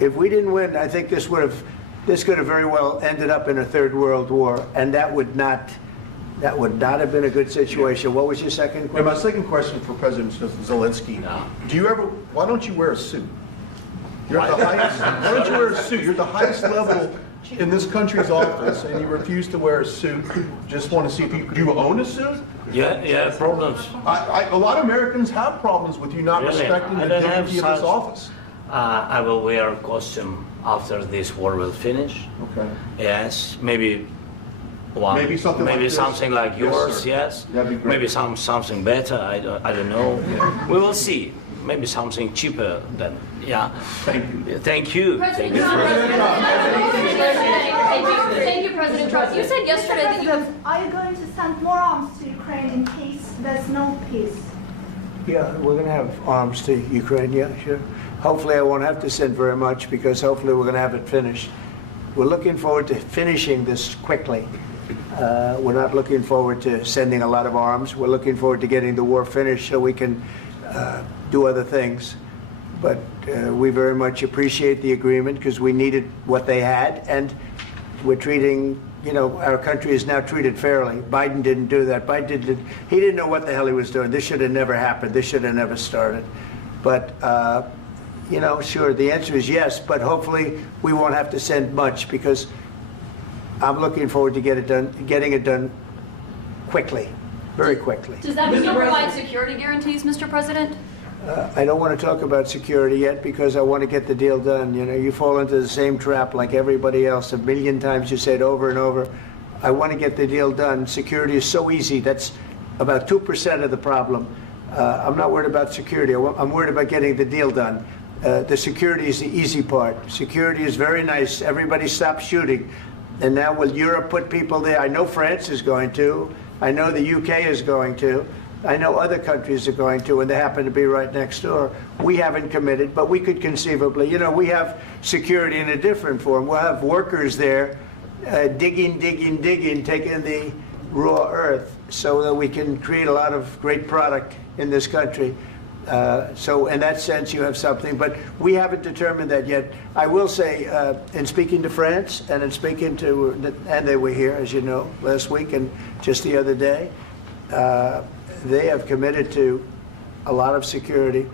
if we didn't win, I think this could have very well ended up in a third world war, and that would not have been a good situation. What was your second And question? my second question for President Zelensky, why don't you wear a suit? You're at the highest, why don't you wear a suit? You're at the highest level in this country's office, and you refuse to wear a suit. Just want to see if do you own a suit? Yeah, problems. A lot of Americans have problems with you not Really? respecting I the don't have dignity of this such- office. I will wear a costume after this war will finish. Okay. Yes, maybe one. Maybe something like this? something like Yes, yours. sir. Yes. That'd be great. Maybe something better. I don't know. We will see. Maybe something cheaper than. Yeah. Thank you. Thank you. President Thank Trump. you. Thank you, President Trump. You said yesterday that you have. Are you going to send more arms to Ukraine in case there's no peace? Yeah, we're going to have arms to Ukraine, yeah, sure. Hopefully I won't have to send very much, because hopefully we're going to have it finished. We're looking forward to finishing this quickly. We're not looking forward to sending a lot of arms. We're looking forward to getting the war finished so we can do other things. But we very much appreciate the agreement, because we needed what they had, and we're treating, our country is now treated fairly. Biden didn't do that. He didn't know what the hell he was doing. This should have never happened. This should have never started. But, sure, the answer is yes, but hopefully we won't have to send much, because I'm looking forward to getting it done quickly, very quickly. Does that mean you'll provide security guarantees, Mr. President? I don't want to talk about security yet, because I want to get the deal done. You fall into the same trap like everybody else. A million times you say it over and over. I want to get the deal done. Security is so easy. That's about 2% of the problem. I'm not worried about security. I'm worried about getting the deal done. The security is the easy part. Security is very nice. Everybody stops shooting. And now will Europe put people there? I know France is going to. I know the UK is going to. I know other countries are going to, and they happen to be right next door. We haven't committed, but we could conceivably. We have security in a different form. We'll have workers there digging, taking the raw earth so that we can create a lot of great product in this country. So in that sense, you have something, but we haven't determined that yet. I will say, in speaking to France and in speaking to, and they were here, as you know, last week and just the other day, they have committed to a lot of security.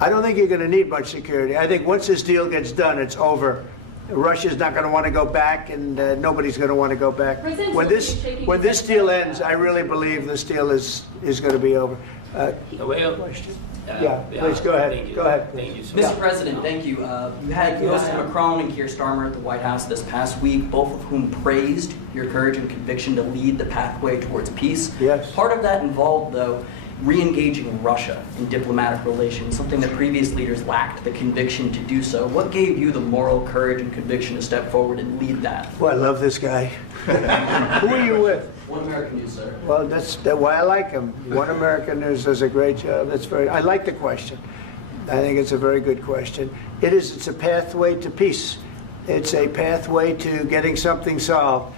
I don't think you're going to need much security. I think once this deal gets done, it's over. Russia's not going to want to go back, and nobody's going to want to go back. When this deal ends, I really believe this deal is going to be over. Question? Yeah, please go ahead. Thank you. Go ahead. Thank you so Mr. much. President, thank you. You had Mr. Macron and Keir Starmer at the White House this past week, both of whom praised your courage and conviction to lead the pathway towards peace. Yes. Part of that involved, though, re-engaging Russia in diplomatic relations, something that previous leaders lacked the conviction to do so. What gave you the moral courage and conviction to step forward and lead that? Well, I love this guy. Who are you with? One American News, sir. Well, that's why I like him. One American News does a great job. I like the question. I think it's a very good question. It's a pathway to peace. It's a pathway to getting something solved.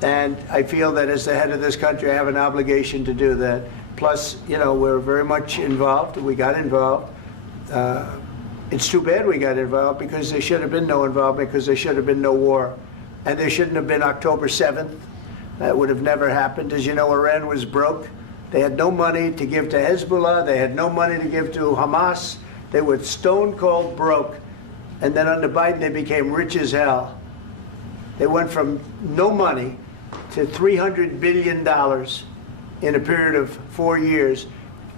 And I feel that as the head of this country, I have an obligation to do that. Plus, we're very much involved. We got involved. It's too bad we got involved, because there should have been no involvement, because there should have been no war. And there shouldn't have been October 7th. That would have never happened. As you know, Iran was broke. They had no money to give to Hezbollah. They had no money to give to Hamas. They were stone cold broke. And then under Biden, they became rich as hell. They went from no money to $300 billion in a period of 4 years.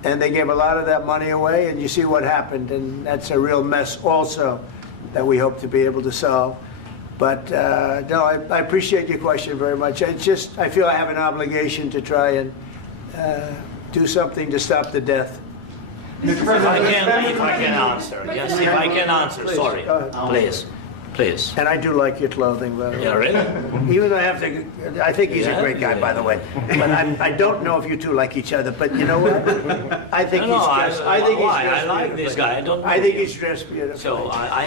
And they gave a lot of that money away, and you see what happened. And that's a real mess also that we hope to be able to solve. But no, I appreciate your question very much. I feel I have an obligation to try and do something to stop the death. If I can answer. Yes, if I can answer. Please, Sorry. go ahead. Please. And I do like your clothing, by the way. Yeah, really? Even though I think he's a great guy, by the way. But I don't know if you two like each other. But you know what? I think he's dressed. I like this guy. I think he's dressed beautifully. So I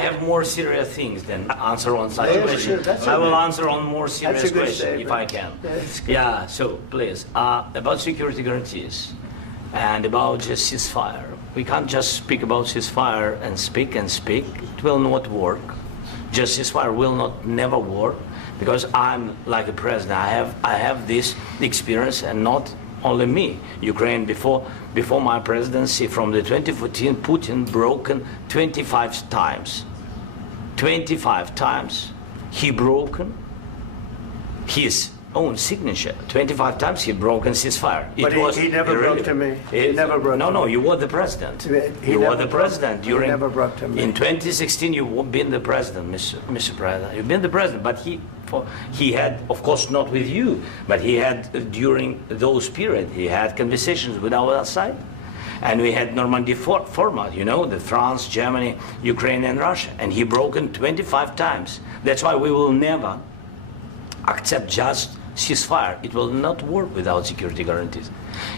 have more serious things than answer on such Yeah, questions. sure, I will answer on more serious good questions statement. if I can. That's good. Yeah. So please, about security guarantees and about just ceasefire. We can't just speak about ceasefire and speak and speak. It will not work. Just ceasefire will not never work, because I'm like a president. I have this experience, and not only me. Ukraine before my presidency, from the 2014, Putin broken 25 times. 25 times he broken his own signature. 25 times he broken ceasefire. But he never broke to me. He never broke to me. No, you were the president. He You were never the broke- president he during. never broke to me. In 2016, you've been the president, Mr. President. You've been the president, but he had, of course, not with you, but he had during those period. He had conversations with our side, and we had Normandy format. You know, the France, Germany, Ukraine, and Russia, and he broken 25 times. That's why we will never accept just ceasefire. It will not work without security guarantees.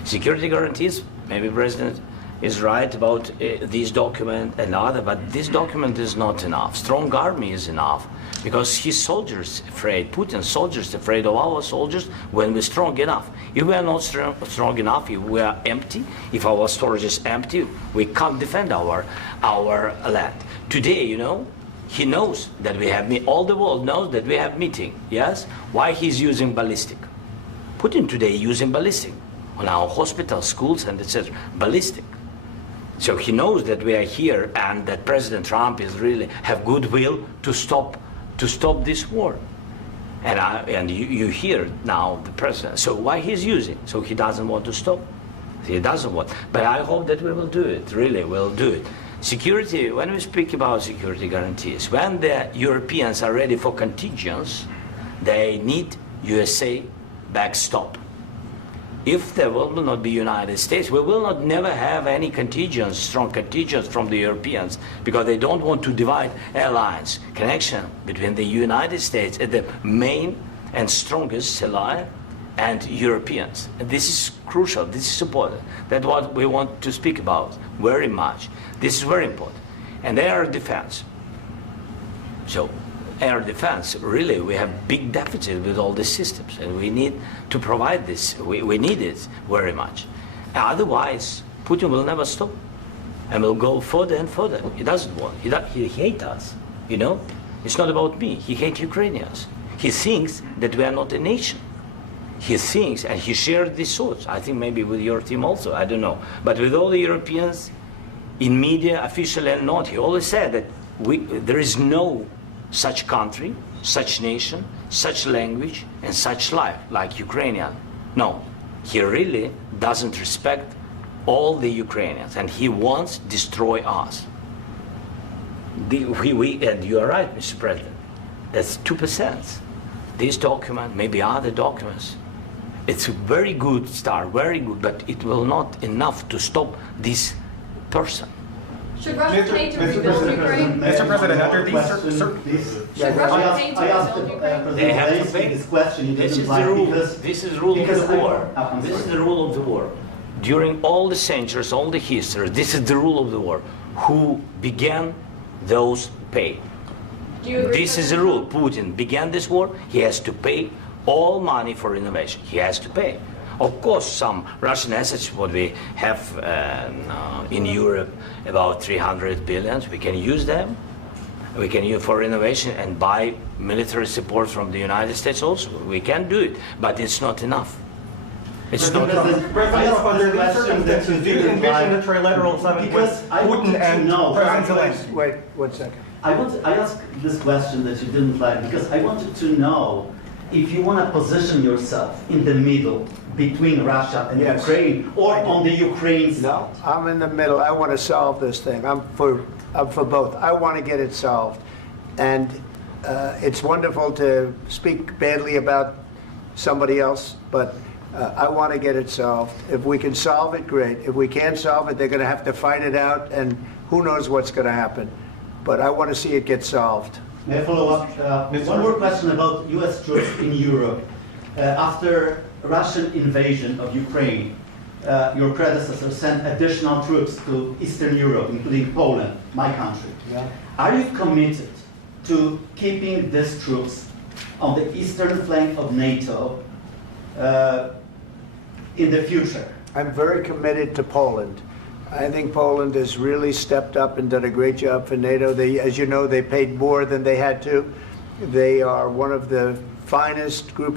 Security guarantees, maybe President is right about this document and other, but this document is not enough. Strong army is enough, because his soldiers afraid, Putin's soldiers afraid of our soldiers when we're strong enough. If we are not strong enough, if we are empty, if our storage is empty, we can't defend our land. Today, you know, he knows that we have all the world knows that we have meeting. Yes, why he's using ballistic? Putin today using ballistic on our hospitals, schools, and etc. Ballistic. So he knows that we are here, and that President Trump is really have goodwill to stop this war. And you hear now the president. So why he's using? So he doesn't want to stop. He doesn't want. But I hope that we will do it. Really, we'll do it. Security, when we speak about security guarantees, when the Europeans are ready for contingents, they need USA backstop. If there will not be United States, we will not never have any contingents, strong contingents from the Europeans, because they don't want to divide alliance, connection between the United States as the main and strongest ally and Europeans. And this is crucial, this is important. That's what we want to speak about very much. This is very important. And air defense. So air defense, really, we have big deficit with all these systems, and we need to provide this. We need it very much. Otherwise, Putin will never stop, and will go further and further. He doesn't want. He hates us. You know, it's not about me. He hates Ukrainians. He thinks that we are not a nation. He thinks, and he shared these thoughts. I think maybe with your team also. I don't know, but with all the Europeans, in media, official and not, he always said that there is no such country, such nation, such language, and such life like Ukrainian. No, he really doesn't respect all the Ukrainians, and he wants to destroy us. And you are right, Mr. President. That's 2%. This document, maybe other documents, it's a very good start, very good, but it will not enough to stop this person. Should Russia pay to rebuild Ukraine? Mr. President, under these Should Russia pay to rebuild Ukraine? They have to pay. This question you This didn't is the like rule. because This is the rule of because the I- war. I'm This is sorry. the rule of the war. During all the centuries, all the history, this is the rule of the war. Who began, those pay. Do you agree? This is the rule. Putin began this war. He has to pay all money for innovation. He has to pay. Of course, some Russian assets, what we have in Europe, about 300 billion, we can use them. We can use for innovation and buy military support from the United States also. We can do it, but it's not enough. It's not enough. President, under these circumstances, do you envision a trilateral summit with Because I want Putin to and know- President Zelensky? Wait 1 second. I asked this question that you didn't like because I wanted to know if you want to position yourself in the middle between Russia and Yes. Ukraine, or on the Ukraine's No, I'm in the middle. I want to solve this thing. I'm for both. I want to get it solved. And it's wonderful to speak badly about somebody else, but I want to get it solved. If we can solve it, great. If we can't solve it, they're going to have to fight it out, and who knows what's going to happen. But I want to see it get solved. May I follow up? One more question about U.S. troops in Europe. After Russian invasion of Ukraine, your predecessor sent additional troops to Eastern Europe, including Poland, my country. Yeah. Are you committed to keeping these troops on the eastern flank of NATO in the future? I'm very committed to Poland. I think Poland has really stepped up and done a great job for NATO. They, as you know, they paid more than they had to. They are one of the finest groups